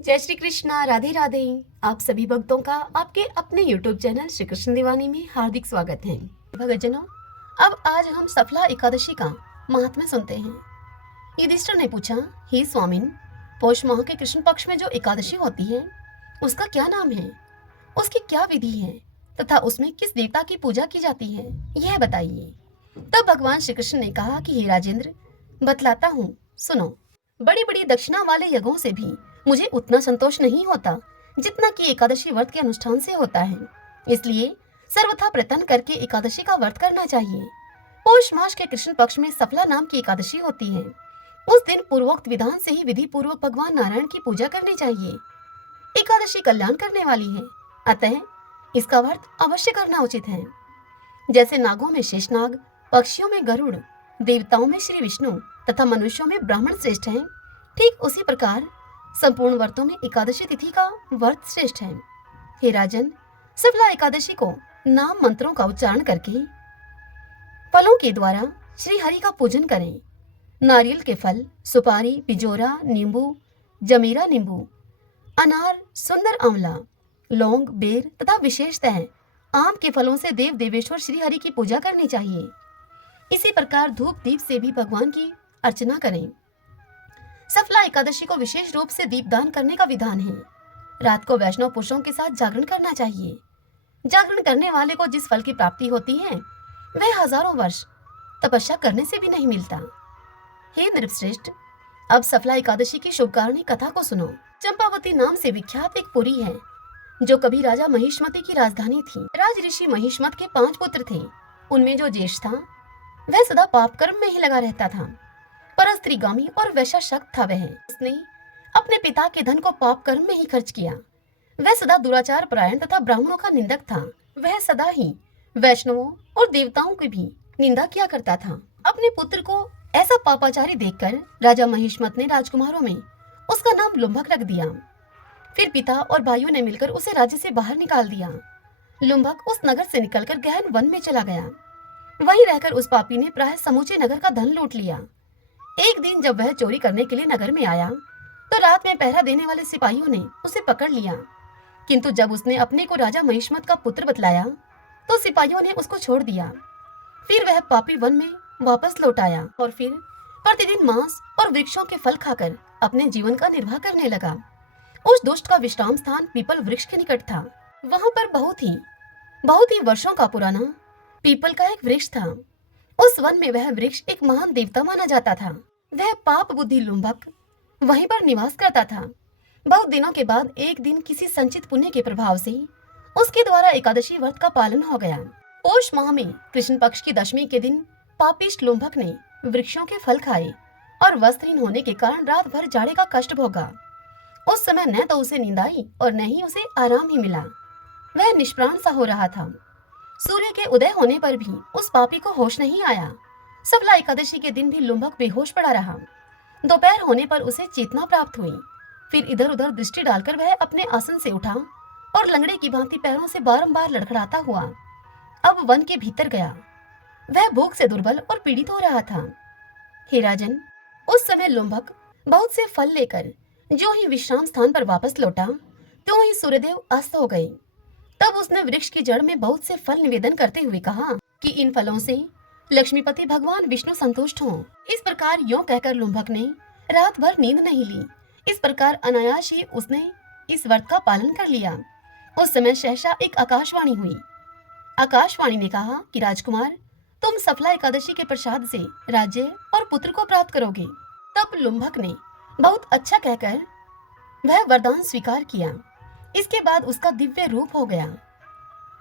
जय श्री कृष्णा, राधे राधे। आप सभी भक्तों का आपके अपने YouTube चैनल श्री कृष्ण दीवानी में हार्दिक स्वागत है। भक्तजनों, अब आज हम सफला एकादशी का महात्म्य सुनते हैं। युधिष्ठिर ने पूछा, हे स्वामिन, पौष माह के कृष्ण पक्ष में जो एकादशी होती है उसका क्या नाम है, उसकी क्या विधि है तथा उसमें किस देवता की पूजा की जाती है, यह बताइए। तब भगवान श्री कृष्ण ने कहा कि हे राजेंद्र, बतलाता हूँ, सुनो। बड़ी बड़ी दक्षिणा वाले यज्ञों से भी मुझे उतना संतोष नहीं होता जितना कि एकादशी व्रत के अनुष्ठान से होता है। इसलिए सर्वथा प्रयत्न करके एकादशी का व्रत करना चाहिए। पौष मास के कृष्ण पक्ष में सफला नाम की एकादशी होती है। उस दिन पूर्वोक्त विधान से ही विधि पूर्वक भगवान नारायण की पूजा करनी चाहिए। एकादशी कल्याण करने वाली है, अतः इसका व्रत अवश्य करना उचित है। जैसे नागों में शेषनाग, पक्षियों में गरुड़, देवताओं में श्री विष्णु तथा मनुष्यों में ब्राह्मण श्रेष्ठ हैं, ठीक उसी प्रकार संपूर्ण व्रतों में एकादशी तिथि का व्रत श्रेष्ठ है। हे राजन, सफला एकादशी को नाम मंत्रों का उच्चारण करके फलों के द्वारा श्री हरि का पूजन करें। नारियल के फल, सुपारी, पिजोरा, नींबू, जमीरा नींबू, अनार, सुंदर आंवला, लौंग, बेर तथा विशेषतः आम के फलों से देव देवेश्वर श्री हरि की पूजा करनी चाहिए। इसी प्रकार धूप दीप से भी भगवान की अर्चना करें। सफला एकादशी को विशेष रूप से दीपदान करने का विधान है। रात को वैष्णव पुरुषों के साथ जागरण करना चाहिए। जागरण करने वाले को जिस फल की प्राप्ति होती है वह हजारों वर्ष तपस्या करने से भी नहीं मिलता। हे नृपश्रेष्ठ, अब सफला एकादशी की शुभकारिणी कथा को सुनो। चंपावती नाम से विख्यात एक पुरी है जो कभी राजा महिष्मति की राजधानी थी। राज ऋषि महिष्मत के 5 पुत्र थे। उनमें जो ज्येष्ठ था वह सदा पाप कर्म में ही लगा रहता था। परस्त्रीगामी और वैश्याशक्त था वह। उसने अपने पिता के धन को पाप कर्म में ही खर्च किया। वह सदा दुराचार परायण तथा ब्राह्मणों का निंदक था। वह सदा ही वैष्णवों और देवताओं की भी निंदा किया करता था। अपने पुत्र को ऐसा पापाचारी देखकर राजा महिष्मत ने राजकुमारों में उसका नाम लुम्भक रख दिया। फिर पिता और भाइयों ने मिलकर उसे राज्य से बाहर निकाल दिया। लुम्भक उस नगर से निकलकर गहन वन में चला गया। वहीं रहकर उस पापी ने प्राय समूचे नगर का धन लूट लिया। एक दिन जब वह चोरी करने के लिए नगर में आया तो रात में पहरा देने वाले सिपाहियों ने उसे पकड़ लिया। किंतु जब उसने अपने को राजा महिष्मत का पुत्र बतलाया तो सिपाहियों ने उसको छोड़ दिया। फिर वह पापी वन में वापस लौट आया और फिर प्रतिदिन मांस और वृक्षों के फल खाकर अपने जीवन का निर्वाह करने लगा। उस दुष्ट का विश्राम स्थान पीपल वृक्ष के निकट था। वहां पर बहुत ही वर्षों का पुराना पीपल का एक वृक्ष था। उस वन में वह वृक्ष एक महान देवता माना जाता था। वह पाप बुद्धि लुम्भक वहीं पर निवास करता था। बहुत दिनों के बाद एक दिन किसी संचित पुण्य के प्रभाव से उसके द्वारा एकादशी व्रत का पालन हो गया। पौष माह में कृष्ण पक्ष की दशमी के दिन पापिष्ट लुम्भक ने वृक्षों के फल खाए और वस्त्रहीन होने के कारण रात भर जाड़े का कष्ट भोगा। उस समय न तो उसे नींद आई और न ही उसे आराम ही मिला। वह निष्प्राण सा हो रहा था। सूर्य के उदय होने पर भी उस पापी को होश नहीं आया। सफला एकादशी के दिन भी लुम्भक बेहोश पड़ा रहा। दोपहर होने पर उसे चेतना प्राप्त हुई। फिर इधर उधर दृष्टि डालकर वह अपने आसन से उठा और लंगड़े की भांति पैरों से बारंबार लड़खड़ाता हुआ अब वन के भीतर गया। वह भूख से दुर्बल और पीड़ित हो रहा था। हे राजन, उस समय लुम्भक बहुत से फल लेकर जो ही विश्राम स्थान पर वापस लौटा त्यों ही सूर्यदेव अस्त हो गए। तब उसने वृक्ष की जड़ में बहुत से फल निवेदन करते हुए कहा कि इन फलों से लक्ष्मीपति भगवान विष्णु संतुष्ट हों। इस प्रकार यों कहकर लुम्भक ने रात भर नींद नहीं ली। इस प्रकार अनायास ही उसने इस व्रत का पालन कर लिया। उस समय सहसा एक आकाशवाणी हुई। आकाशवाणी ने कहा कि राजकुमार, तुम सफला एकादशी के प्रसाद से राज्य और पुत्र को प्राप्त करोगे। तब लुम्भक ने बहुत अच्छा कहकर वह वरदान स्वीकार किया। इसके बाद उसका दिव्य रूप हो गया।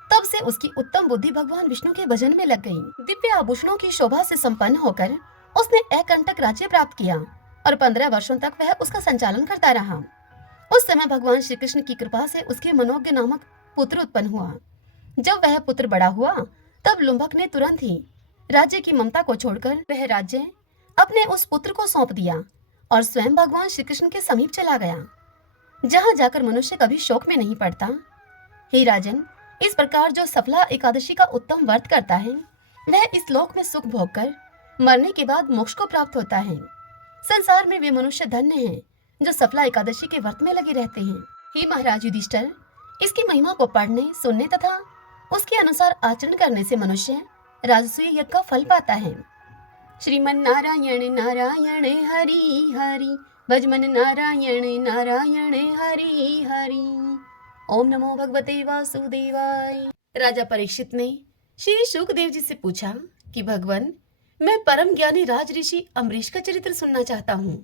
तब से उसकी उत्तम बुद्धि भगवान विष्णु के भजन में लग गई। दिव्य आभूषणों की शोभा से संपन्न होकर उसने अकंटक राज्य प्राप्त किया और 15 वर्षों तक वह उसका संचालन करता रहा। उस समय भगवान श्री कृष्ण की कृपा से उसके मनोज्ञ नामक पुत्र उत्पन्न हुआ। जब वह पुत्र बड़ा हुआ तब लुम्भक ने तुरंत ही राज्य की ममता को छोड़कर वह राज्य अपने उस पुत्र को सौंप दिया और स्वयं भगवान श्री कृष्ण के समीप चला गया, जहाँ जाकर मनुष्य कभी शोक में नहीं पड़ता। हे राजन, इस प्रकार जो सफला एकादशी का उत्तम व्रत करता है वह इस लोक में सुख भोग कर मरने के बाद मोक्ष को प्राप्त होता है। संसार में वे मनुष्य धन्य हैं जो सफला एकादशी के व्रत में लगे रहते हैं। हे महाराज युधिष्ठिर, इसकी महिमा को पढ़ने, सुनने तथा उसके अनुसार आचरण करने से मनुष्य राजसूय यज्ञ का फल पाता है। श्रीमन नारायण नारायण हरि हरि, भजमन नारायण नारायण हरि हरि। ओम नमो भगवते वासुदेवाय। राजा परीक्षित ने श्री शुकदेव जी से पूछा कि भगवान, मैं परम ज्ञानी राज ऋषि अम्बरीश का चरित्र सुनना चाहता हूँ।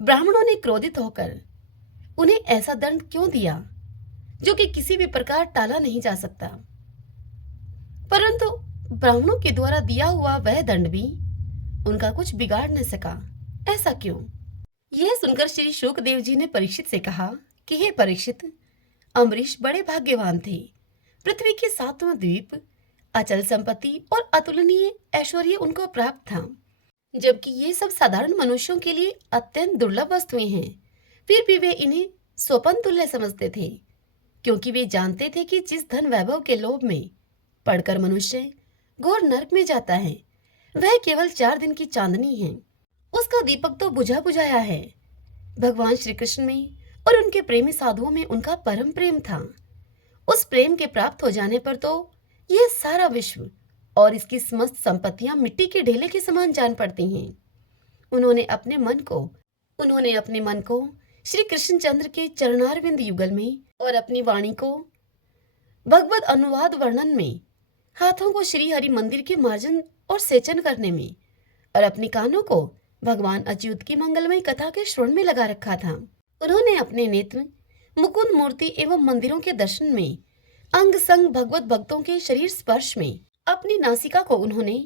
ब्राह्मणों ने क्रोधित होकर उन्हें ऐसा दंड क्यों दिया जो कि किसी भी प्रकार टाला नहीं जा सकता, परंतु ब्राह्मणों के द्वारा दिया हुआ वह दंड भी उनका कुछ बिगाड़ न सका, ऐसा क्यों? यह सुनकर श्री शुकदेव जी ने परीक्षित से कहा कि हे परीक्षित, अम्बरीश बड़े भाग्यवान थे। पृथ्वी के सातवां द्वीप, अचल संपत्ति और अतुलनीय ऐश्वर्य उनको प्राप्त था, जबकि ये सब साधारण मनुष्यों के लिए अत्यंत दुर्लभ वस्तुएं हैं। फिर भी वे इन्हें स्वपन तुल्य समझते थे, क्योंकि वे जानते थे कि जिस धन वैभव के लोभ में पड़कर मनुष्य घोर नरक में जाता है, वह केवल 4 दिन की चांदनी है। उसका दीपक तो बुझा बुझाया है। भगवान श्री कृष्ण में और उनके प्रेमी साधुओं में उनका परम प्रेम था। उस प्रेम के प्राप्त हो जाने पर तो यह सारा विश्व और इसकी समस्त संपत्तियां मिट्टी के ढेले के समान जान पड़ती हैं। उन्होंने अपने मन को श्री कृष्णचंद्र के चरणारविंद युगल में और अपनी वाणी को भगवत अनुवाद वर्णन में, हाथों को श्री हरि मंदिर के मार्जन और सेचन करने में और अपने कानों को भगवान अच्युत की मंगलमय कथा के श्रवण में लगा रखा था। उन्होंने अपने नेत्र मुकुंद मूर्ति एवं मंदिरों के दर्शन में, अंग संग भगवत भक्तों के शरीर स्पर्श में, अपनी नासिका को उन्होंने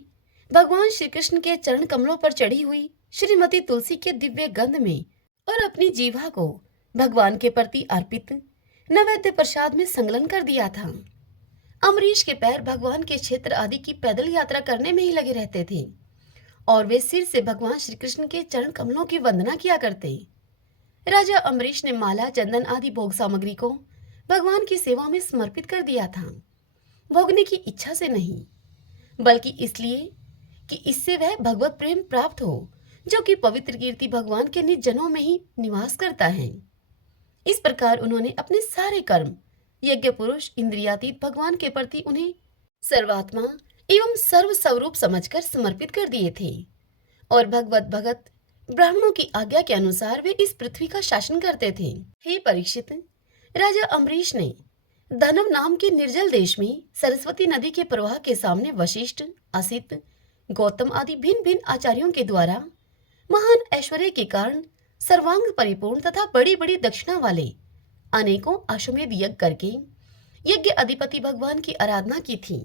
भगवान श्री कृष्ण के चरण कमलों पर चढ़ी हुई श्रीमती तुलसी के दिव्य गंध में और अपनी जीवा को भगवान के प्रति अर्पित नैवेद्य प्रसाद में संलग्न कर दिया था। अम्बरीश के पैर भगवान के क्षेत्र आदि की पैदल यात्रा करने में ही लगे रहते थे और वे सिर से भगवान श्री कृष्ण के चरण कमलों की वंदना किया करते। राजा अम्बरीश ने माला, चंदन आदि भोग सामग्री को भगवान की सेवा में समर्पित कर दिया था, भोगने की इच्छा से नहीं, बल्कि इसलिए कि इससे वह भगवत प्रेम प्राप्त हो, जो कि पवित्र कीर्ति भगवान के निज जनों में ही निवास करता है। इस प्रकार उन्होंने अपने सारे कर्म यज्ञ पुरुष इंद्रियातीत भगवान के प्रति उन्हें सर्वात्मा एवं सर्व स्वरूप समझकर समर्पित कर दिए थे और भगवत भगत ब्राह्मणों की आज्ञा के अनुसार वे इस पृथ्वी का शासन करते थे। हे परीक्षित, राजा अम्बरीश ने दानव नाम के निर्जल देश में सरस्वती नदी के प्रवाह के सामने वशिष्ठ, असित, गौतम आदि भिन्न भिन्न आचार्यों के द्वारा महान ऐश्वर्य के कारण सर्वांग परिपूर्ण तथा बड़ी बड़ी दक्षिणा वाले अनेकों अश्वमेध यज्ञ करके यज्ञ अधिपति भगवान की आराधना की थी।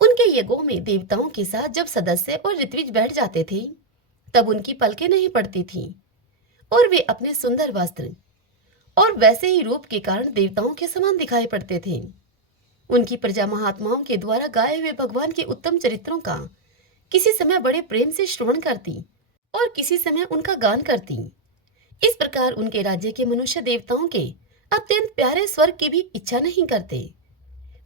उनके यज्ञों में देवताओं के साथ जब सदस्य और ऋत्विज बैठ जाते थे, तब उनकी पलकें नहीं पड़ती थीं और वे अपने सुंदर वस्त्र और वैसे ही रूप के कारण देवताओं के समान दिखाई पड़ते थे। उनकी प्रजा महात्माओं के द्वारा गाए हुए भगवान के उत्तम चरित्रों का किसी समय बड़े प्रेम से श्रवण करती और किसी समय उनका गान करती। इस प्रकार उनके राज्य के मनुष्य देवताओं के अत्यंत प्यारे स्वर्ग की भी इच्छा नहीं करते।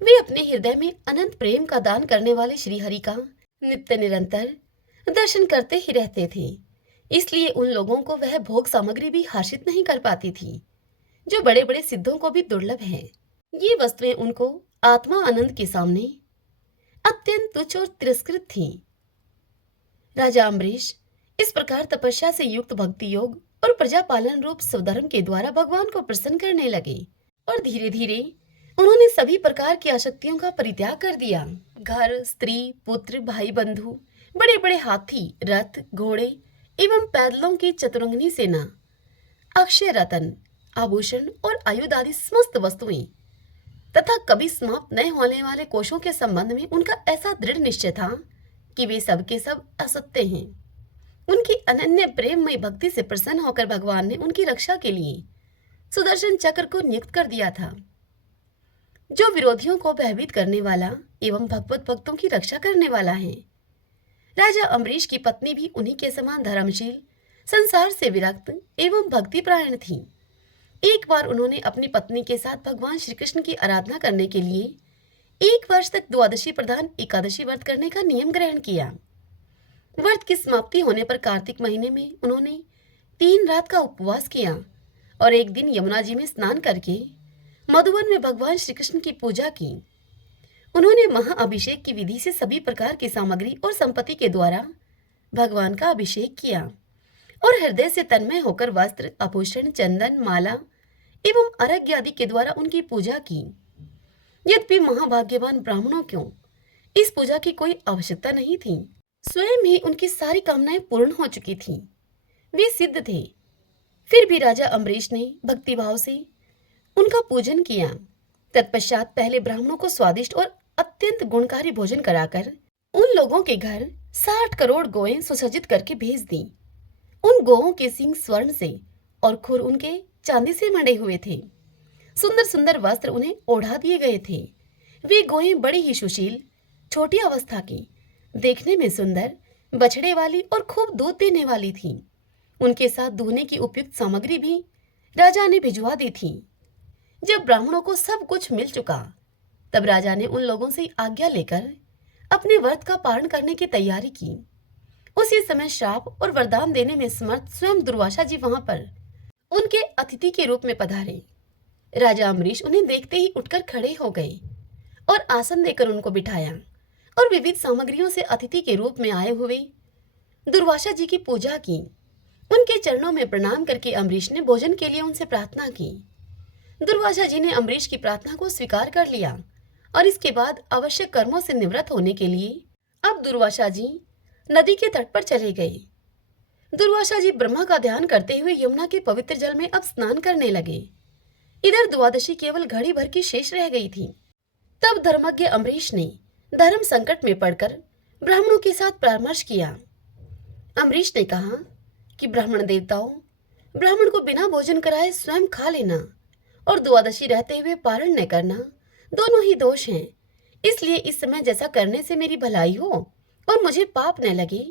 वे अपने हृदय में अनंत प्रेम का दान करने वाले श्री हरि का नित्य निरंतर दर्शन करते ही रहते थे। इसलिए उन लोगों को वह भोग सामग्री भी हर्षित नहीं कर पाती थी, जो बड़े बड़े सिद्धों को भी दुर्लभ है। ये वस्तुएं उनको आत्मा आनंद के सामने अत्यंत तुच्छ और तिरस्कृत थीं। राजा अम्बरीश इस प्रकार तपस्या से युक्त भक्ति योग और प्रजापालन रूप स्वधर्म के द्वारा भगवान को प्रसन्न करने लगे और धीरे धीरे उन्होंने सभी प्रकार की आसक्तियों का परित्याग कर दिया। घर, स्त्री, पुत्र, भाई बंधु, बड़े बड़े हाथी, रथ, घोड़े एवं पैदलों की चतुरंगिनी सेना, अक्षय रतन, आभूषण और आयुध आदि समस्त वस्तुएं तथा कभी समाप्त न होने वाले कोशों के संबंध में उनका ऐसा दृढ़ निश्चय था कि वे सब के सब असत्य हैं। उनकी अनन्य प्रेममय भक्ति से प्रसन्न होकर भगवान ने उनकी रक्षा के लिए सुदर्शन चक्र को नियुक्त कर दिया था, जो विरोधियों को भयभीत करने वाला एवं भगवत भक्तों की रक्षा करने वाला है। राजा अम्बरीश की पत्नी भी उन्हीं के समान धर्मशील, संसार से विरक्त एवं भक्तिपरायण थी। एक बार उन्होंने अपनी पत्नी के साथ भगवान श्री कृष्ण की आराधना करने के लिए 1 वर्ष तक द्वादशी प्रधान एकादशी व्रत करने का नियम ग्रहण किया। व्रत की समाप्ति होने पर कार्तिक महीने में उन्होंने 3 रात का उपवास किया और एक दिन यमुना जी में स्नान करके मधुवन में भगवान श्री कृष्ण की पूजा की। उन्होंने महाअभिषेक की विधि से सभी प्रकार की सामग्री और संपत्ति के द्वारा भगवान का अभिषेक किया और हृदय से तन्मय होकर वस्त्र, आभूषण, चंदन, माला एवं अर्घ्य आदि के द्वारा उनकी पूजा की। यद्यपि महाभाग्यवान ब्राह्मणों को इस पूजा की कोई आवश्यकता नहीं थी, स्वयं ही उनकी सारी कामनाएं पूर्ण हो चुकी थीं, वे सिद्ध थे। फिर भी राजा अम्बरीश ने भक्तिभाव से उनका पूजन किया। तत्पश्चात पहले ब्राह्मणों को स्वादिष्ट और अत्यंत गुणकारी भोजन कराकर उन लोगों के घर 60 करोड़ गौएं सुसज्जित करके भेज दी। उन गौओं के सींग स्वर्ण से और खुर उनके चांदी से मढ़े हुए थे। सुंदर सुंदर वस्त्र उन्हें ओढ़ा दिए गए थे। वे गौएं बड़ी ही सुशील, छोटी अवस्था की, देखने में सुंदर, बछड़े वाली और खूब दूध देने वाली थीं। उनके साथ दूहने की उपयुक्त सामग्री भी राजा ने भिजवा दी थी। जब ब्राह्मणों को सब कुछ मिल चुका, तब राजा ने उन लोगों से आज्ञा लेकर अपने व्रत का पारण करने की तैयारी की। उसी समय श्राप और वरदान देने में समर्थ स्वयं दुर्वासा जी वहां पर उनके अतिथि के रूप में पधारे। राजा अम्बरीश उन्हें देखते ही उठकर खड़े हो गए और आसन देकर उनको बिठाया और विविध सामग्रियों से अतिथि के रूप में आए हुए दुर्वासा जी की पूजा की। उनके चरणों में प्रणाम करके अम्बरीश ने भोजन के लिए उनसे प्रार्थना की। दुर्वासा जी ने अम्बरीश की प्रार्थना को स्वीकार कर लिया और इसके बाद आवश्यक कर्मों से निवृत्त होने के लिए अब दुर्वासा जी नदी के तट पर चले गए। दुर्वासा जी ब्रह्मा का ध्यान करते हुए यमुना के पवित्र जल में अब स्नान करने लगे। इधर द्वादशी केवल घड़ी भर की शेष रह गई थी। तब धर्मज्ञ अम्बरीश ने धर्म संकट में पड़कर ब्राह्मणों के साथ परामर्श किया। अम्बरीश ने कहा कि ब्राह्मण देवताओं, ब्राह्मण को बिना भोजन कराए स्वयं खा लेना और द्वादशी रहते हुए पारण न करना दोनों ही दोष हैं। इसलिए इस समय जैसा करने से मेरी भलाई हो और मुझे पाप न लगे,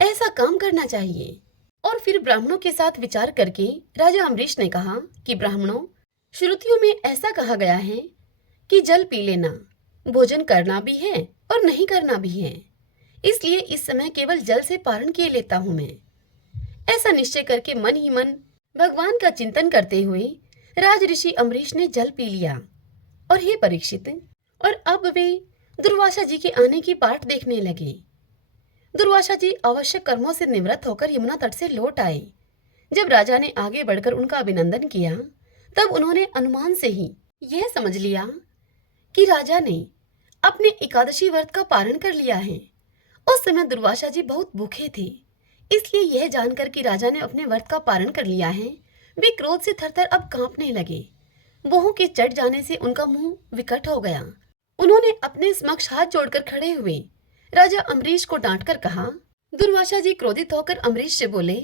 ऐसा काम करना चाहिए। और फिर ब्राह्मणों के साथ विचार करके राजा अम्बरीश ने कहा कि ब्राह्मणों, श्रुतियों में ऐसा कहा गया है कि जल पी लेना, भोजन करना भी है और नहीं करना भी है। इसलिए इस समय केवल जल से पारण किए लेता हूं मैं। ऐसा निश्चय करके मन ही मन भगवान का चिंतन करते हुए राज ऋषि अम्बरीश ने जल पी लिया। और हे परीक्षित, और अब वे दुर्वासा जी के आने की बाट देखने लगे। दुर्वासा जी आवश्यक कर्मों से निवृत्त होकर यमुना तट से लौट आए। जब राजा ने आगे बढ़कर उनका अभिनंदन किया, तब उन्होंने अनुमान से ही यह समझ लिया कि राजा ने अपने एकादशी व्रत का पारण कर लिया है। उस समय दुर्वासा जी बहुत भूखे थे, इसलिए यह जानकर कि राजा ने अपने व्रत का पारण कर लिया है, वे क्रोध से थरथर अब कांपने लगे। भोहों के चढ़ जाने से उनका मुंह विकट हो गया। उन्होंने अपने समक्ष हाथ जोड़कर खड़े हुए राजा अम्बरीश को डांटकर कहा। दुर्वासा जी क्रोधित होकर अम्बरीश से बोले,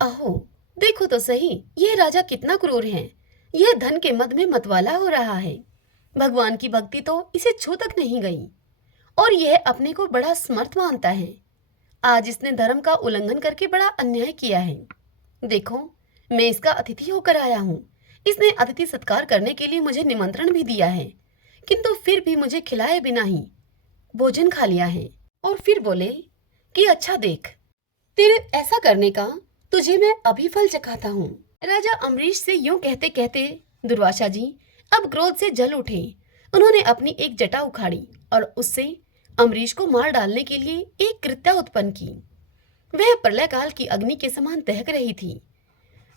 आहो, देखो तो सही, यह राजा कितना क्रूर है। यह धन के मद में मतवाला हो रहा है। भगवान की भक्ति तो इसे छू तक नहीं गई और यह अपने को बड़ा समर्थ मानता है। आज इसने धर्म का उल्लंघन करके बड़ा अन्याय किया है। देखो, मैं इसका अतिथि होकर आया हूँ। इसने अतिथि सत्कार करने के लिए मुझे निमंत्रण भी दिया है, किंतु फिर भी मुझे खिलाए बिना ही भोजन खा लिया है। और फिर बोले कि अच्छा देख, तेरे ऐसा करने का तुझे मैं अभी फल चखाता हूँ। राजा अम्बरीश से यूं कहते कहते दुर्वासा जी अब क्रोध से जल उठे। उन्होंने अपनी एक जटा उखाड़ी और उससे अम्बरीश को मार डालने के लिए एक कृत्या उत्पन्न की। वह प्रलय काल की अग्नि के समान दहक रही थी।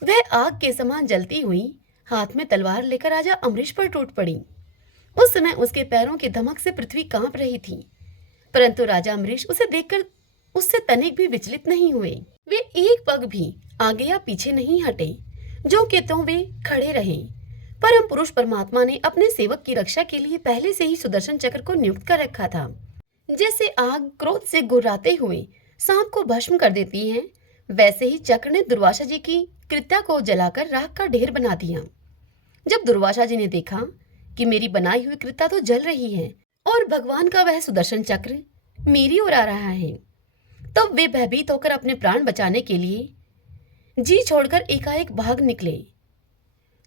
वह आग के समान जलती हुई हाथ में तलवार लेकर राजा अम्बरीश पर टूट पड़ी। उस समय उसके पैरों की धमक से पृथ्वी कांप रही थी, परंतु राजा अम्बरीश उसे देखकर उससे तनिक भी विचलित नहीं हुए। वे एक पग भी आगे या पीछे नहीं हटे, जो के त्यों वे खड़े रहे। परम पुरुष परमात्मा ने अपने सेवक की रक्षा के लिए पहले से ही सुदर्शन चक्र को नियुक्त कर रखा था। जैसे आग क्रोध से गुर्राते हुए सांप को भस्म कर देती है, वैसे ही चक्र ने दुर्वासा जी की कृत्या को जलाकर राख का ढेर बना दिया। जब दुर्वासा जी ने देखा कि मेरी बनाई हुई कृत्या तो जल रही है और भगवान का वह सुदर्शन चक्र मेरी ओर आ रहा है, तब वे भयभीत होकर अपने प्राण बचाने के लिए जी छोड़कर एकाएक भाग निकले।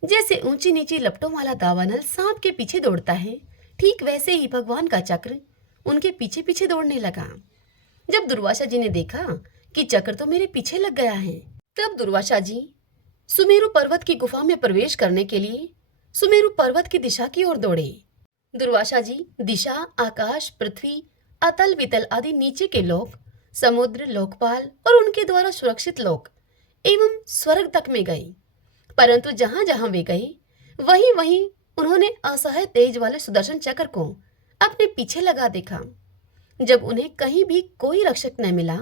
जैसे ऊंची नीची लपटों वाला दावानल सांप के पीछे दौड़ता है, ठीक वैसे ही भगवान का चक्र उनके पीछे पीछे दौड़ने लगा। जब दुर्वासा जी ने देखा कि चक्र तो मेरे पीछे लग गया है, तब दुर्वासा जी सुमेरु पर्वत की गुफा में प्रवेश करने के लिए सुमेरु पर्वत की दिशा की ओर दौड़े। दुर्वासा जी दिशा, आकाश, पृथ्वी, अतल वितल आदि नीचे के लोक, समुद्र, लोकपाल और उनके द्वारा सुरक्षित लोक एवं स्वर्ग तक में गए। परंतु जहां जहां वे गए वहीं वहीं उन्होंने असह्य तेज वाले सुदर्शन चक्र को अपने पीछे लगा देखा। जब उन्हें कहीं भी कोई रक्षक न मिला,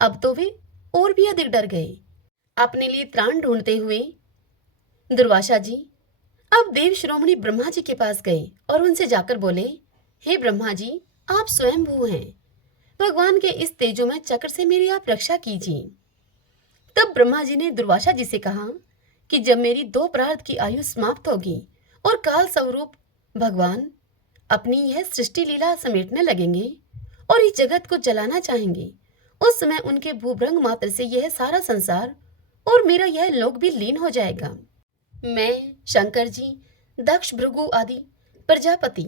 अब तो वे और भी अधिक डर गए। अपने लिए त्राण ढूंढते हुए दुर्वासा जी अब देव शिरोमणि ब्रह्मा जी के पास गए और उनसे जाकर बोले, हे ब्रह्मा जी, आप स्वयंभू हैं, भगवान के इस तेजोमय चक्र से मेरी आप रक्षा कीजिए। तब ब्रह्मा जी ने दुर्वासा जी से कहा कि जब मेरी 2 प्रार्थ की आयु समाप्त होगी और काल स्वरूप भगवान अपनी यह सृष्टि लीला समेटने लगेंगे और इस जगत को जलाना चाहेंगे, उस समय उनके भूभ्रंग मात्र से यह सारा संसार और मेरा यह लोक भी लीन हो जाएगा। मैं, शंकर जी, दक्ष, भृगु आदि, प्रजापति,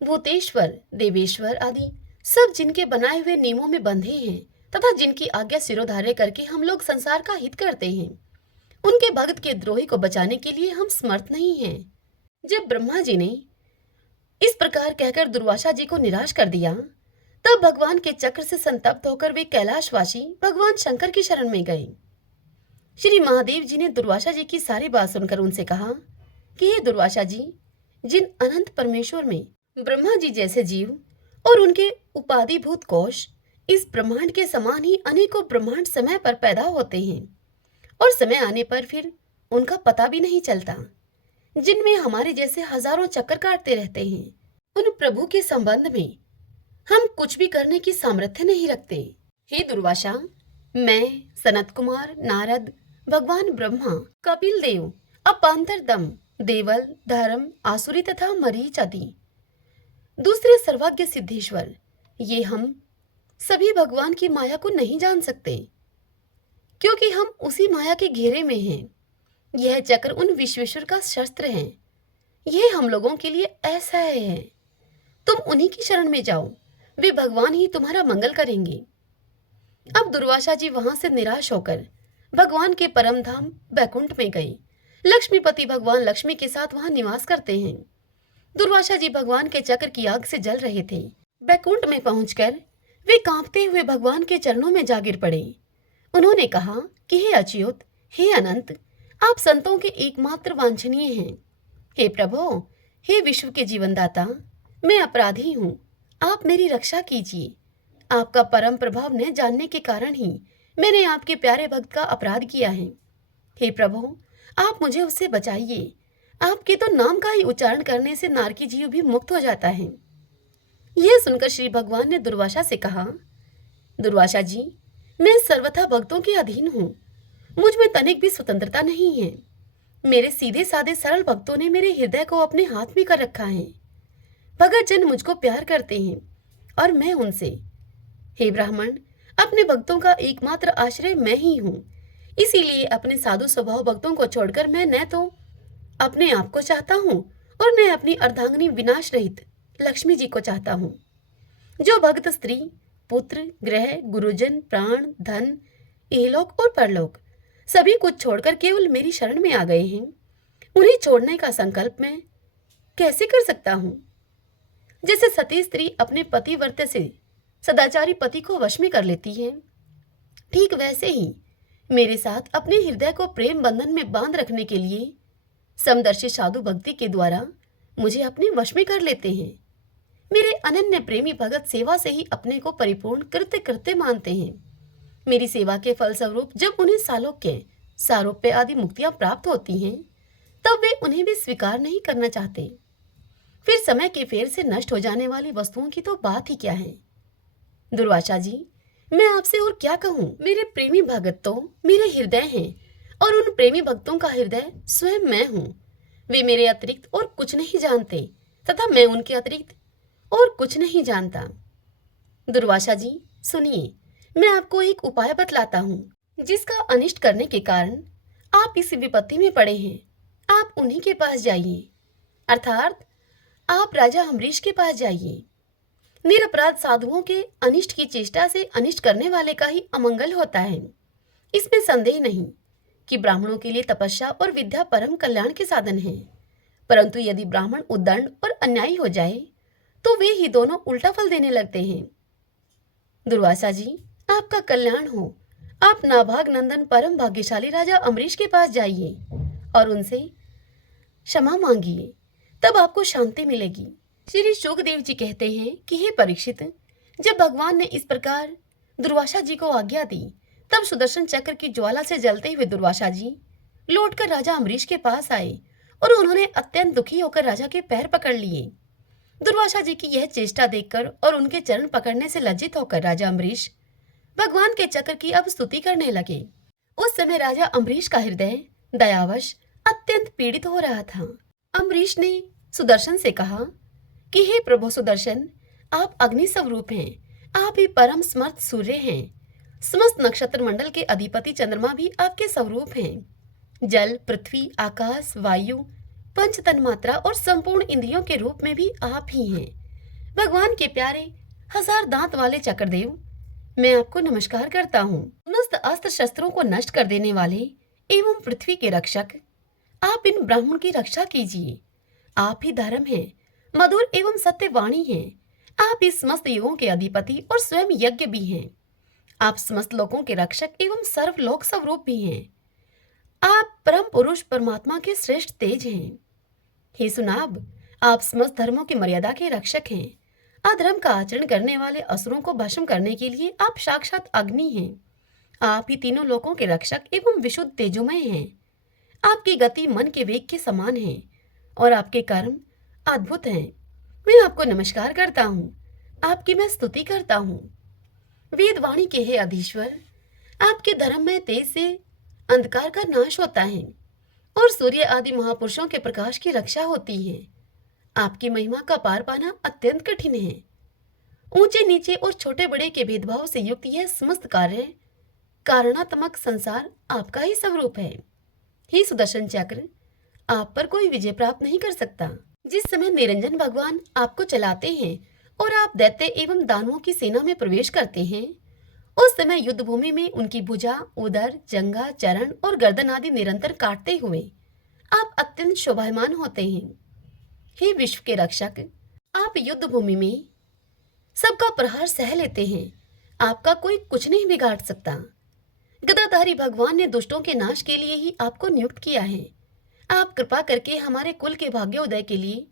भूतेश्वर, देवेश्वर आदि सब जिनके बनाए हुए नियमों में बंधे हैं तथा जिनकी आज्ञा सिरोधार्य करके हम लोग संसार का हित करते हैं, उनके भक्त के द्रोही को बचाने के लिए हम समर्थ नहीं हैं। जब ब्रह्मा जी ने इस प्रकार कहकर दुर्वासा जी को निराश कर दिया, तब भगवान के चक्र से संतप्त होकर वे कैलाशवासी भगवान शंकर की शरण में गए। श्री महादेव जी ने दुर्वासा जी की सारी बात सुनकर उनसे कहा कि हे दुर्वासा जी, जिन अनंत परमेश्वर में ब्रह्मा जी जैसे जीव और उनके उपाधिभूत कोश इस ब्रह्मांड के समान ही अनेकों ब्रह्मांड समय पर पैदा होते हैं और समय आने पर फिर उनका पता भी नहीं चलता, जिनमें हमारे जैसे हजारों चक्कर काटते रहते हैं, उन प्रभु के संबंध में हम कुछ भी करने की सामर्थ्य नहीं रखते। हे दुर्वासा, मैं, सनत कुमार, नारद, भगवान ब्रह्मा, कपिल देव, अपांतर दम, देवल, धर्म, आसुरी तथा मरीच आदि दूसरे सर्वज्ञ सिद्धेश्वर, ये हम सभी भगवान की माया को नहीं जान सकते, क्योंकि हम उसी माया के घेरे में हैं। यह चक्र उन विश्वेश्वर का शस्त्र है, यह हम लोगों के लिए ऐसा है। तुम उन्हीं की शरण में जाओ, वे भगवान ही तुम्हारा मंगल करेंगे। अब दुर्वासा जी वहां से निराश होकर भगवान के परम धाम बैकुंठ में गए। लक्ष्मीपति भगवान लक्ष्मी के साथ वहां निवास करते हैं। दुर्वासा जी भगवान के चक्र की आग से जल रहे थे। बैकुंठ में पहुंचकर वे कांपते हुए भगवान के चरणों में जा गिर पड़े। उन्होंने कहा कि हे अच्युत, हे अनंत, आप संतों के एकमात्र वांछनीय हैं। हे प्रभु, हे विश्व के जीवनदाता, मैं अपराधी हूँ, आप मेरी रक्षा कीजिए। आपका परम प्रभाव न जानने के कारण ही मैंने आपके प्यारे भक्त का अपराध किया है। हे प्रभु, आप मुझे उससे बचाइए। आपके तो नाम का ही उच्चारण करने से नारकी जीव भी मुक्त हो जाता है। यह सुनकर श्री भगवान ने दुर्वासा से कहा, दुर्वासा जी, मैं सर्वथा भक्तों के अधीन हूँ, मुझ में तनिक भी स्वतंत्रता नहीं है। मेरे सीधे साधे सरल भक्तों ने मेरे हृदय को अपने हाथ में कर रखा है। भगत जन मुझको प्यार करते हैं और मैं उनसे। हे ब्राह्मण, अपने भक्तों का एकमात्र आश्रय मैं ही हूँ, इसीलिए अपने साधु स्वभाव भक्तों को छोड़कर मैं न तो अपने आप को चाहता हूँ और न अपनी अर्धांगिनी विनाश रहित लक्ष्मी जी को चाहता हूँ। जो भक्त स्त्री, पुत्र, ग्रह, गुरुजन, प्राण, धन, इहलोक और परलोक सभी कुछ छोड़कर केवल मेरी शरण में आ गए हैं, उन्हें छोड़ने का संकल्प मैं कैसे कर सकता हूँ? जैसे सती स्त्री अपने पतिव्रत से सदाचारी पति को वश में कर लेती है, ठीक वैसे ही मेरे साथ अपने हृदय को प्रेम बंधन में बांध रखने के लिए समदर्शी साधु भक्ति के द्वारा मुझे अपने वश में कर लेते हैं। मेरे अनन्य प्रेमी भगत सेवा से ही अपने को परिपूर्ण कृत्य कृत्य मानते हैं। मेरी सेवा के फलस्वरूप जब उन्हें सालोक्य, सारोप्य आदि मुक्तियां प्राप्त होती हैं, तब वे उन्हें भी स्वीकार नहीं करना चाहते। फिर समय के फेर से नष्ट हो जाने वाली वस्तुओं की तो बात ही क्या है। दुर्वासा जी, मैं आपसे और क्या कहूँ? मेरे प्रेमी भगत तो मेरे हृदय हैं और उन प्रेमी भक्तों का हृदय स्वयं मैं हूँ। वे मेरे अतिरिक्त और कुछ नहीं जानते तथा मैं उनके अतिरिक्त और कुछ नहीं जानता। दुर्वासा जी, सुनिए, मैं आपको एक उपाय बतलाता हूँ, जिसका अनिष्ट करने के कारण आप इस विपत्ति में पड़े हैं। आप उन्हीं के पास जाइए, अर्थात आप राजा अम्बरीश के पास जाइए। निरपराध साधुओं के अनिष्ट की चेष्टा से अनिष्ट करने वाले का ही अमंगल होता है। इसमें संदेह नहीं कि ब्राह्मणों के लिए तपस्या और विद्या परम कल्याण के साधन है, परंतु यदि ब्राह्मण उद्दंड और अन्यायी हो जाए तो वे ही दोनों उल्टा फल देने लगते हैं। दुर्वासा जी, आपका कल्याण हो। आप नाभाग नंदन परम भाग्यशाली राजा अम्बरीश के पास जाइए और उनसे क्षमा मांगिए, तब आपको शांति मिलेगी। श्री शुकदेव जी कहते हैं कि हे परीक्षित, जब भगवान ने इस प्रकार दुर्वासा जी को आज्ञा दी, तब सुदर्शन चक्र की ज्वाला से जलते हुए दुर्वासा जी लौटकर राजा अम्बरीश के पास आए और उन्होंने अत्यंत दुखी होकर राजा के पैर पकड़ लिए। दुर्वासा जी की यह चेष्टा देखकर और उनके चरण पकड़ने से लज्जित होकर राजा अम्बरीश भगवान के चक्र की अब स्तुति करने लगे। उस समय राजा अम्बरीश का हृदय दयावश अत्यंत पीड़ित हो रहा था। अम्बरीश ने सुदर्शन से कहा कि हे प्रभु सुदर्शन, आप अग्नि स्वरूप हैं, आप ही परम समर्थ सूर्य हैं, समस्त नक्षत्र मंडल के अधिपति चंद्रमा भी आपके स्वरूप हैं। जल, पृथ्वी, आकाश, वायु, पंच तन्मात्रा और संपूर्ण इंद्रियों के रूप में भी आप ही हैं। भगवान के प्यारे हजार दांत वाले चक्रदेव, मैं आपको नमस्कार करता हूँ। समस्त अस्त्र शस्त्रों को नष्ट कर देने वाले एवं पृथ्वी के रक्षक, आप इन ब्राह्मण की रक्षा कीजिए। आप ही धर्म हैं, मधुर एवं सत्य वाणी हैं। आप इस समस्त युगों के अधिपति और स्वयं यज्ञ भी हैं। आप समस्त लोगों के रक्षक एवं सर्वलोक स्वरूप भी हैं। आप परम पुरुष परमात्मा के श्रेष्ठ तेज हैं। हे सुनाब, आप समस्त धर्मों की मर्यादा के रक्षक हैं। अधर्म का आचरण करने वाले असुरों को भस्म करने के लिए आप साक्षात अग्नि हैं। आप ही तीनों लोकों के रक्षक एवं विशुद्ध तेजोमय हैं। आपकी गति मन के वेग के समान है और आपके कर्म अद्भुत हैं। मैं आपको नमस्कार करता हूँ, आपकी मैं स्तुति करता हूँ। वेदवाणी के हे अधीश्वर, आपके धर्म में तेज से अंधकार का नाश होता है और सूर्य आदि महापुरुषों के प्रकाश की रक्षा होती है। आपकी महिमा का पार पाना अत्यंत कठिन है। ऊंचे नीचे और छोटे बड़े के भेदभाव से युक्त यह समस्त कार्य कारणात्मक संसार आपका ही स्वरूप है। हे सुदर्शन चक्र, आप पर कोई विजय प्राप्त नहीं कर सकता। जिस समय निरंजन भगवान आपको चलाते हैं और आप दैत्य एवं दानवों की सेना में प्रवेश करते हैं, उस समय युद्ध भूमि में उनकी भुजा, उदर, जंघा, चरण और गर्दन आदि निरंतर काटते हुए आप अत्यंत शोभायमान होते हैं। हे विश्व के रक्षक, आप युद्ध भूमि में सबका प्रहार सह लेते हैं। आपका कोई कुछ नहीं बिगाड़ सकता। गदाधारी भगवान ने दुष्टों के नाश के लिए ही आपको नियुक्त किया है। आप कृपा करके हमारे कुल के भाग्योदय के लिए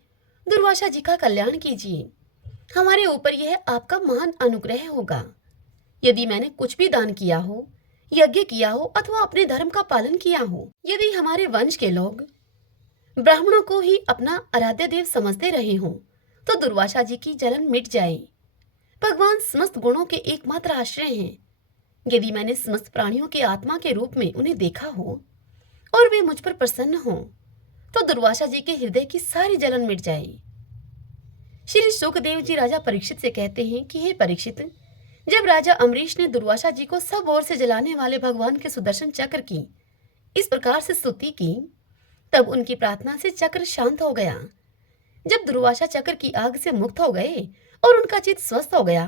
दुर्वासा जी का कल्याण कीजिए। हमारे ऊपर यह आपका महान अनुग्रह होगा। यदि मैंने कुछ भी दान किया हो, यज्ञ किया हो अथवा अपने धर्म का पालन किया हो, यदि हमारे वंश के लोग ब्राह्मणों को ही अपना आराध्य देव समझते रहे हों, तो दुर्वासा जी की जलन मिट जाए। भगवान समस्त गुणों के एकमात्र आश्रय हैं। यदि मैंने समस्त प्राणियों के आत्मा के रूप में उन्हें देखा हो और वे मुझ पर प्रसन्न हों, तो दुर्वासा जी के हृदय की सारी जलन मिट जाए। श्री शुकदेव जी राजा परीक्षित से कहते हैं कि हे परीक्षित, जब राजा अम्बरीश ने दुर्वासा जी को सब ओर से जलाने वाले भगवान के सुदर्शन चक्र की इस प्रकार से स्तुति की, तब उनकी प्रार्थना से चक्र शांत हो गया। जब दुर्वासा चक्र की आग से मुक्त हो गए और उनका चित्त स्वस्थ हो गया,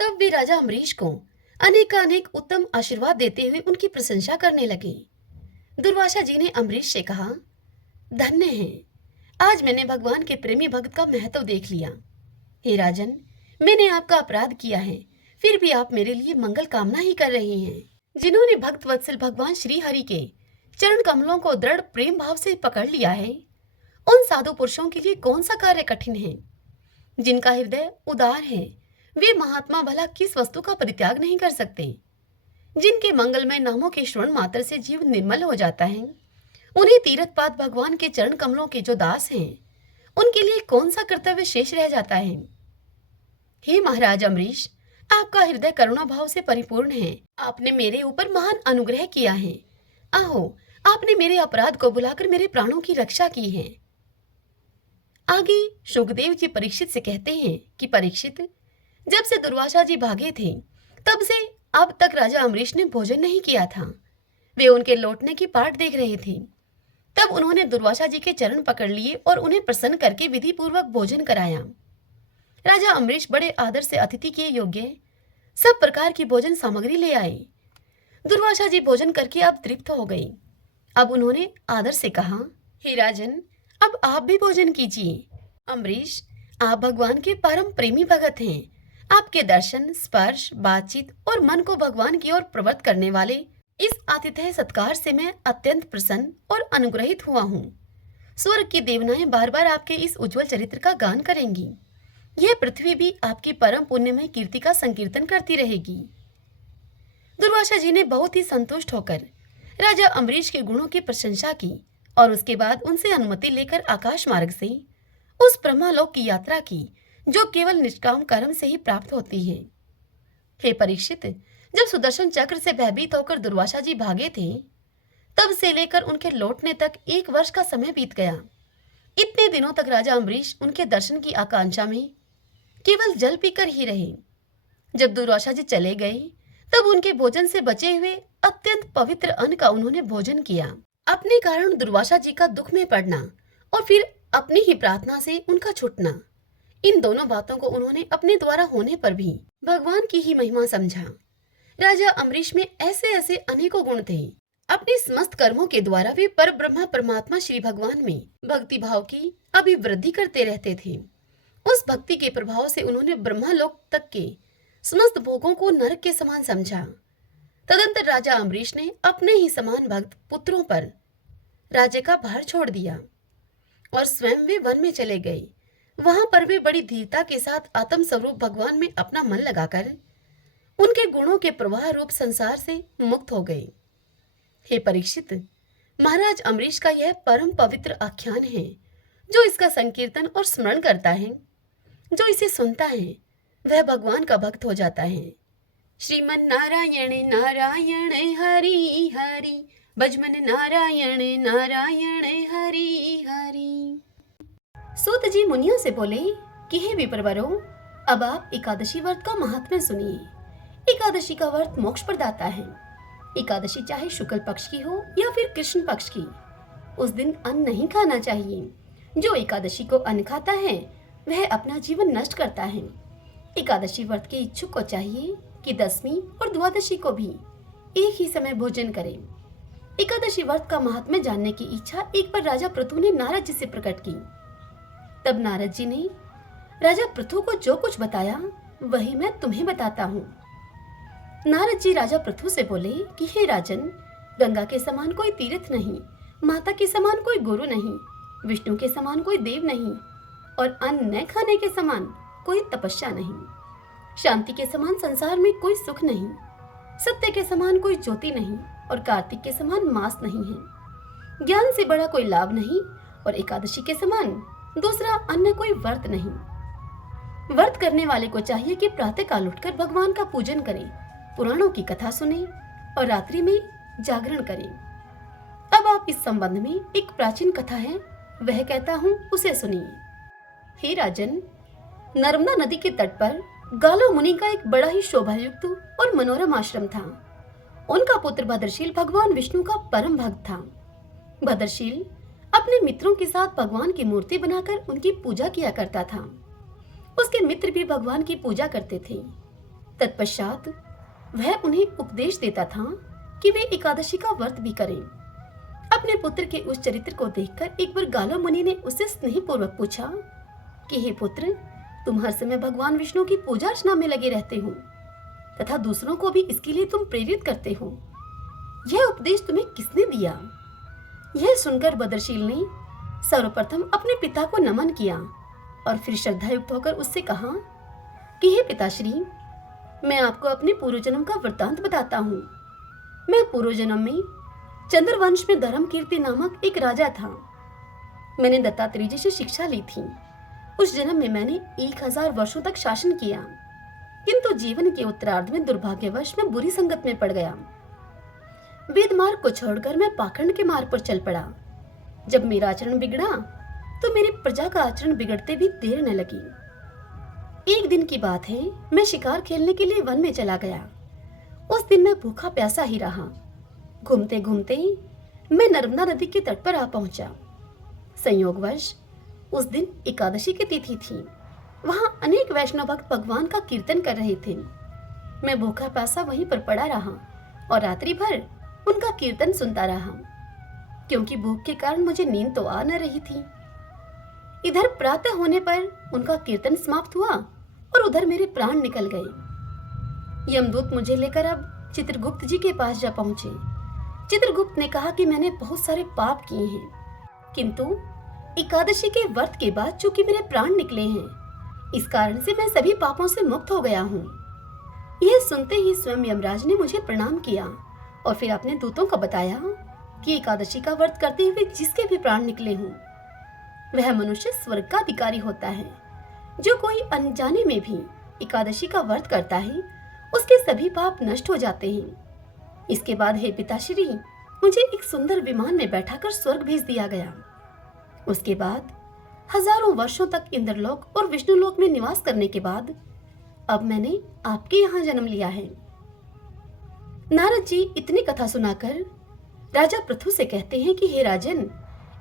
तब वे राजा अम्बरीश को अनेक उत्तम आशीर्वाद देते हुए उनकी प्रशंसा करने लगे। दुर्वासा जी ने अम्बरीश से कहा, धन्य है, आज मैंने भगवान के प्रेमी भक्त का महत्व देख लिया। हे राजन, मैंने आपका अपराध किया है, फिर भी आप मेरे लिए मंगल कामना ही कर रहे हैं। जिन्होंने भक्त वत्सल भगवान श्री हरि के चरण कमलों को दृढ़ प्रेम भाव से पकड़ लिया है, उन साधु पुरुषों के लिए कौन सा कार्य कठिन है। जिनका हृदय उदार है, वे महात्मा भला किस वस्तु का परित्याग नहीं कर सकते। जिनके मंगलमय नामों के श्रवण मात्र से जीव निर्मल हो जाता है, उन्हें तीर्थपाद भगवान के चरण कमलों के जो दास हैं, उनके लिए कौन सा कर्तव्य शेष रह जाता है। हे महाराज अम्बरीश, आपका हृदय करुणा भाव से परिपूर्ण है। आपने मेरे ऊपर महान अनुग्रह किया है। आहो, आपने मेरे अपराध को बुलाकर मेरे प्राणों की रक्षा की है। आगे शुकदेव जी परीक्षित से कहते हैं कि परीक्षित, जब से दुर्वासा जी भागे थे, तब से अब तक राजा अम्बरीश ने भोजन नहीं किया था। वे उनके लौटने की बाट देख रहे थे। तब उन्होंने दुर्वासा जी के चरण पकड़ लिए और उन्हें प्रसन्न करके विधि पूर्वक भोजन कराया। राजा अम्बरीश बड़े आदर से अतिथि के योग्य सब प्रकार की भोजन सामग्री ले आए। दुर्वासा जी भोजन करके अब तृप्त हो गई। अब उन्होंने आदर से कहा, हे राजन, अब आप भी भोजन कीजिए। अम्बरीश, आप भगवान के परम प्रेमी भगत हैं। आपके दर्शन, स्पर्श, बातचीत और मन को भगवान की ओर प्रवृत्त करने वाले इस आतिथ्य सत्कार से मैं अत्यंत प्रसन्न और अनुग्रहित हुआ हूँ। स्वर्ग की देवनाएं बार बार आपके इस उज्जवल चरित्र का गान करेंगी। यह पृथ्वी भी आपकी परम पुण्यमय कीर्ति का संकीर्तन करती रहेगी। दुर्वासा जी ने बहुत ही संतुष्ट होकर राजा अम्बरीश के गुणों की प्रशंसा की और उसके बाद उनसे अनुमति लेकर आकाश मार्ग से उस ब्रह्मालोक की यात्रा की, जो केवल निष्काम कर्म से ही प्राप्त होती है। हे परीक्षित, जब सुदर्शन चक्र से भयभीत होकर दुर्वासा जी भागे थे, तब से लेकर उनके लौटने तक 1 वर्ष का समय बीत गया। इतने दिनों तक राजा अम्बरीश उनके दर्शन की आकांक्षा में केवल जल पीकर ही रहे। जब दुर्वासा जी चले गए, तब उनके भोजन से बचे हुए अत्यंत पवित्र अन्न का उन्होंने भोजन किया। अपने कारण दुर्वासा जी का दुख में पड़ना और फिर अपनी ही प्रार्थना से उनका छूटना, इन दोनों बातों को उन्होंने अपने द्वारा होने पर भी भगवान की ही महिमा समझा। राजा अम्बरीश में ऐसे ऐसे अनेकों गुण थे। अपने समस्त कर्मों के द्वारा वे पर ब्रह्मा परमात्मा श्री भगवान में भक्ति भाव की अभिवृद्धि करते रहते थे। उस भक्ति के प्रभाव से उन्होंने ब्रह्मालोक तक के समस्त भोगों को नरक के समान समझा। तदंतर राजा अम्बरीश ने अपने ही समान भक्त पुत्रों पर राज्य का भार छोड़ दिया और स्वयं वे वन में चले गए। वहां पर वे बड़ी धीरता के साथ आत्म स्वरूप भगवान में अपना मन लगाकर उनके गुणों के प्रवाह रूप संसार से मुक्त हो गए। हे परीक्षित, महाराज अम्बरीश का यह परम पवित्र आख्यान है। जो इसका संकीर्तन और स्मरण करता है, जो इसे सुनता है, वह भगवान का भक्त हो जाता है। श्रीमन नारायण नारायण हरि हरि, भजमन नारायण नारायण हरि हरि। सूत जी मुनियों से बोले कि हे विप्रवरों, अब आप एकादशी व्रत का महात्म्य सुनिए। एकादशी का व्रत मोक्ष प्रदाता है। एकादशी चाहे शुक्ल पक्ष की हो या फिर कृष्ण पक्ष की, उस दिन अन्न नहीं खाना चाहिए। जो एकादशी को अन्न खाता है, वह अपना जीवन नष्ट करता है। एकादशी व्रत के इच्छुक को चाहिए कि दसवीं और द्वादशी को भी एक ही समय भोजन करें। एकादशी व्रत का महात्म्य जानने की इच्छा एक बार राजा पृथु ने नारद जी से प्रकट की। तब नारद जी ने राजा पृथु को जो कुछ बताया, वही मैं तुम्हें बताता हूँ। नारद जी राजा पृथु से बोले कि हे राजन, गंगा के समान कोई तीर्थ नहीं, माता के समान कोई गुरु नहीं, विष्णु के समान कोई देव नहीं, और अन्न न खाने के समान कोई तपस्या नहीं, शांति के समान संसार में कोई सुख नहीं, सत्य के समान कोई ज्योति नहीं, और कार्तिक के समान मास नहीं है। ज्ञान से बड़ा कोई लाभ नहीं, और एकादशी के समान दूसरा अन्य कोई व्रत नहीं। व्रत करने वाले को चाहिए कि प्रातः काल उठकर भगवान का पूजन करें, पुराणों की कथा सुने और रात्रि में जागरण करें। अब आप इस संबंध में एक प्राचीन कथा है, वह कहता हूँ, उसे सुनिए। हे राजन, नर्मदा नदी के तट पर गालो मुनि का एक बड़ा ही शोभायुक्त और मनोरम आश्रम था। उनका पुत्र भद्रशील भगवान विष्णु का परम भक्त था। भद्रशील अपने मित्रों के साथ भगवान की मूर्ति बनाकर उनकी पूजा किया करता था। उसके मित्र भी भगवान की पूजा करते थे। तत्पश्चात वह उन्हें उपदेश देता था कि वे एकादशी का व्रत भी करें। अपने पुत्र के उस चरित्र को देखकर एक बार गालो मुनि ने उससे स्नेहपूर्वक पूछा कि हे पुत्र, तुम हर समय भगवान विष्णु की पूजा अर्चना में लगे रहते हो तथा दूसरों को भी इसके लिए तुम प्रेरित करते हो। यह उपदेश तुम्हें किसने दिया? यह सुनकर भद्रशील ने सर्वप्रथम अपने पिता को नमन किया और फिर श्रद्धायुक्त होकर उससे कहा कि हे पिताश्री, मैं आपको अपने पूर्व जन्म का वृत्तांत बताता हूँ। मैं पूर्व जन्म में चंद्रवंश में धर्म कीर्ति नामक एक राजा था। मैंने दत्तात्रेय जी से शिक्षा ली थी। उस जन्म में मैंने 1000 वर्षों तक शासन किया, किंतु जीवन के उत्तरार्ध में दुर्भाग्यवश मैं बुरी संगत में पड़ गया। वेद मार्ग को छोड़कर मैं पाखंड के मार्ग पर चल पड़ा। जब मेरा आचरण बिगड़ा तो मेरी प्रजा का आचरण बिगड़ते भी देर न लगी। एक दिन की बात है, मैं शिकार खेलने के लिए वन में चला गया। उस दिन मैं भूखा प्यासा ही रहा। घूमते घूमते मैं नर्मदा नदी के तट पर आ पहुंचा। संयोगवश उस दिन एकादशी की तिथि थी। वहां अनेक वैष्णव भक्त भगवान का कीर्तन कर रहे थे। मैं भूखा प्यासा वहीं पर पड़ा रहा और रात्रि भर उनका कीर्तन सुनता रहा, क्योंकि भूख के कारण मुझे नींद तो आ न रही थी। इधर प्रातः होने पर उनका कीर्तन समाप्त हुआ और उधर मेरे प्राण निकल गए। यमदूत मुझे लेकर अब चित्रगुप्त जी के पास जा पहुंचे। चित्रगुप्त ने कहा कि मैंने बहुत सारे पाप किए हैं, किंतु एकादशी के व्रत के बाद चूंकि मेरे प्राण निकले हैं, इस कारण से मैं सभी पापों से मुक्त हो गया हूँ। यह सुनते ही स्वयं यमराज ने मुझे प्रणाम किया और फिर अपने दूतों को बताया कि एकादशी का व्रत करते हुए जिसके भी प्राण निकले हों, वह मनुष्य स्वर्ग का अधिकारी होता है। जो कोई अनजाने में भी एकादशी का व्रत करता है, उसके सभी पाप नष्ट हो जाते हैं। इसके बाद हे पिताश्री, मुझे एक सुंदर विमान में बैठाकर स्वर्ग भेज दिया गया। उसके बाद हजारों वर्षों तक इंद्रलोक और विष्णुलोक में निवास करने के बाद अब मैंने आपके यहाँ जन्म लिया है। नारद जी इतनी कथा सुनाकर राजा पृथु से कहते हैं कि हे राजन,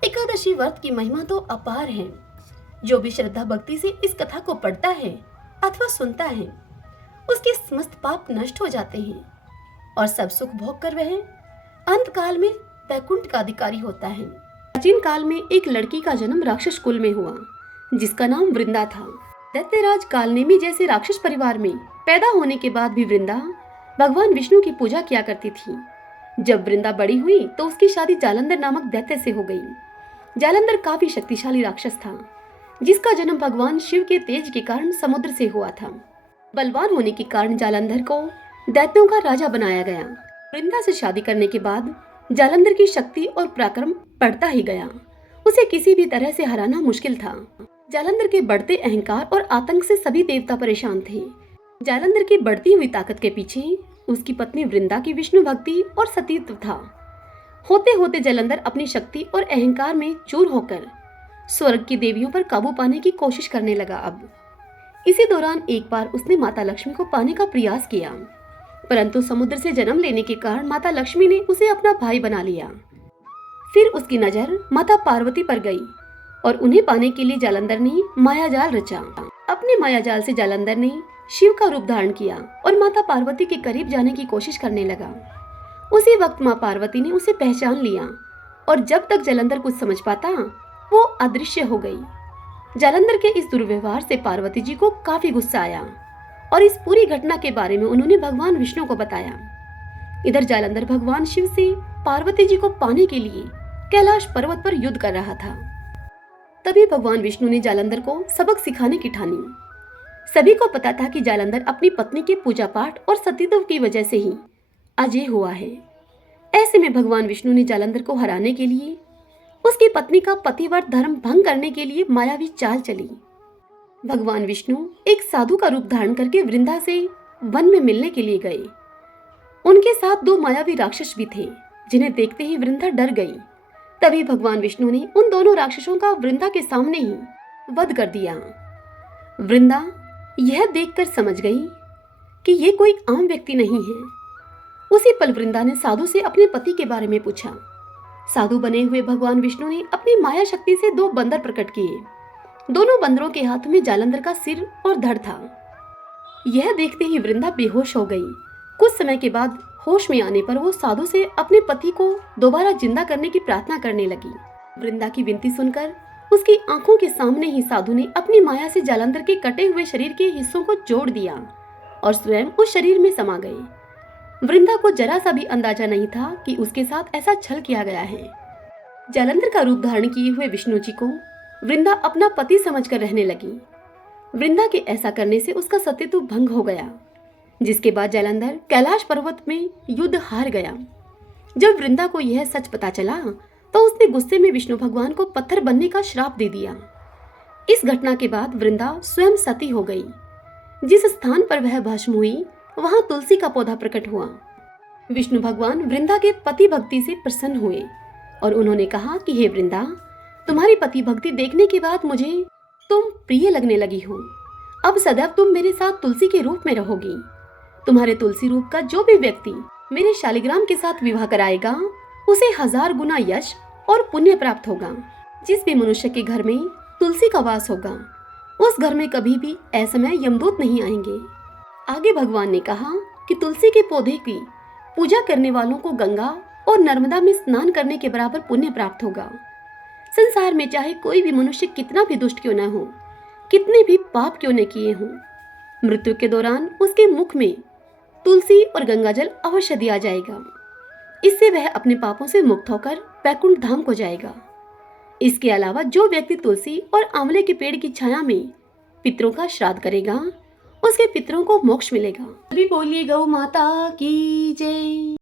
एकादशी व्रत की महिमा तो अपार है। जो भी श्रद्धा भक्ति से इस कथा को पढ़ता है अथवा सुनता है, उसके समस्त पाप नष्ट हो जाते हैं और सब सुख भोग कर वह अंत काल में वैकुंठ का अधिकारी होता है। प्राचीन काल में एक लड़की का जन्म राक्षस कुल में हुआ, जिसका नाम वृंदा था। दैत्यराज कालनेमी जैसे राक्षस परिवार में पैदा होने के बाद भी वृंदा भगवान विष्णु की पूजा किया करती थी। जब वृंदा बड़ी हुई तो उसकी शादी जालंधर नामक दैत्य से हो गई। जालंधर काफी शक्तिशाली राक्षस था, जिसका जन्म भगवान शिव के तेज के कारण समुद्र से हुआ था। बलवान होने के कारण जालंधर को दैत्यों का राजा बनाया गया। वृंदा से शादी करने के बाद जालंधर की शक्ति और पराक्रम बढ़ता ही गया। उसे किसी भी तरह से हराना मुश्किल था। जालंधर के बढ़ते अहंकार और आतंक से सभी देवता परेशान थे। जालंधर की बढ़ती हुई ताकत के पीछे उसकी पत्नी वृंदा की विष्णु भक्ति और सतीत्व था। होते होते जालंधर अपनी शक्ति और अहंकार में चूर होकर स्वर्ग की देवियों पर काबू पाने की कोशिश करने लगा। अब इसी दौरान एक बार उसने माता लक्ष्मी को पाने का प्रयास किया, परंतु समुद्र से जन्म लेने के कारण माता लक्ष्मी ने उसे अपना भाई बना लिया। फिर उसकी नजर माता पार्वती पर गई और उन्हें पाने के लिए जालंधर ने मायाजाल रचा। अपने मायाजाल से जालंधर ने शिव का रूप धारण किया और माता पार्वती के करीब जाने की कोशिश करने लगा। उसी वक्त माँ पार्वती ने उसे पहचान लिया और जब तक जालंधर कुछ समझ पाता, वो अदृश्य हो गई। जालंधर के इस दुर्व्यवहार से पार्वती जी को काफी गुस्सा आया और इस पूरी घटना के बारे में उन्होंने भगवान विष्णु को बताया। इधर जालंधर भगवान शिव से पार्वती जी को पाने के लिए कैलाश पर्वत पर युद्ध कर रहा था। तभी भगवान विष्णु ने जालंधर को सबक सिखाने की ठानी। सभी को पता था कि जालंधर अपनी पत्नी के पूजा पाठ और सतीत्व की वजह से ही अजय हुआ है। ऐसे में भगवान विष्णु ने जालंधर को हराने के लिए उसकी पत्नी का पतिव्रत धर्म भंग करने के लिए मायावी चाल चली। भगवान विष्णु एक साधु का रूप धारण करके वृंदा से वन में मिलने के लिए गए। उनके साथ दो मायावी राक्षस भी थे, जिन्हें देखते ही वृंदा डर गई। तभी भगवान विष्णु ने उन दोनों राक्षसों का वृंदा के सामने ही वध कर दिया। वृंदा यह देखकर समझ गई कि ये कोई आम व्यक्ति नहीं है। उसी पल वृंदा ने साधु से अपने पति के बारे में पूछा। साधु बने हुए भगवान विष्णु ने अपनी माया शक्ति से दो बंदर प्रकट किए। दोनों बंदरों के हाथ में जालंधर का सिर और धड़ था। यह देखते ही वृंदा बेहोश हो गई। कुछ समय के बाद होश में आने पर वो साधु से अपने पति को दोबारा जिंदा करने की प्रार्थना करने लगी। वृंदा की विनती सुनकर उसकी आंखों के सामने ही साधु ने अपनी माया से जालंधर के कटे हुए शरीर के हिस्सों को जोड़ दिया और स्वयं उस शरीर में समा गए। वृंदा को जरा सा भी अंदाजा नहीं था कि उसके साथ ऐसा छल किया गया है। जालंधर का रूप धारण किए हुए विष्णु जी को वृंदा अपना पति समझकर रहने लगी। वृंदा के ऐसा करने से उसका सतीत्व भंग हो गया, जिसके बाद जालंधर कैलाश पर्वत में युद्ध हार गया। जब वृंदा को यह सच पता चला तो उसने गुस्से में विष्णु भगवान को पत्थर बनने का श्राप दे दिया। इस घटना के बाद वृंदा स्वयं सती हो गई। जिस स्थान पर वह भस्म हुई वहां तुलसी का पौधा प्रकट हुआ। विष्णु भगवान वृंदा के पति भक्ति से प्रसन्न हुए और उन्होंने कहा कि हे वृंदा, तुम्हारी पति भक्ति देखने के बाद मुझे तुम प्रिय लगने लगी हो। अब सदैव तुम मेरे साथ तुलसी के रूप में रहोगी। तुम्हारे तुलसी रूप का जो भी व्यक्ति मेरे शालिग्राम के साथ विवाह कराएगा, उसे 1000 गुना यश और पुण्य प्राप्त होगा। जिस भी मनुष्य के घर में तुलसी का वास होगा, उस घर में कभी भी असमय यमदूत नहीं आएंगे। आगे भगवान ने कहा कि तुलसी के पौधे की पूजा करने वालों को गंगा और नर्मदा में स्नान करने के बराबर पुण्य प्राप्त होगा। संसार में चाहे कोई भी मनुष्य कितना भी दुष्ट क्यों न हो, कितने भी पाप क्यों न किए हों, मृत्यु के दौरान उसके मुख में तुलसी और गंगाजल अवश्य दिया जाएगा। इससे वह अपने पापों से मुक्त होकर वैकुंठ धाम को जाएगा। इसके अलावा जो व्यक्ति तुलसी और आंवले के पेड़ की छाया में पितरों का श्राद्ध करेगा, उसके पितरों को मोक्ष मिलेगा। अभी बोलिए गौ माता की जय।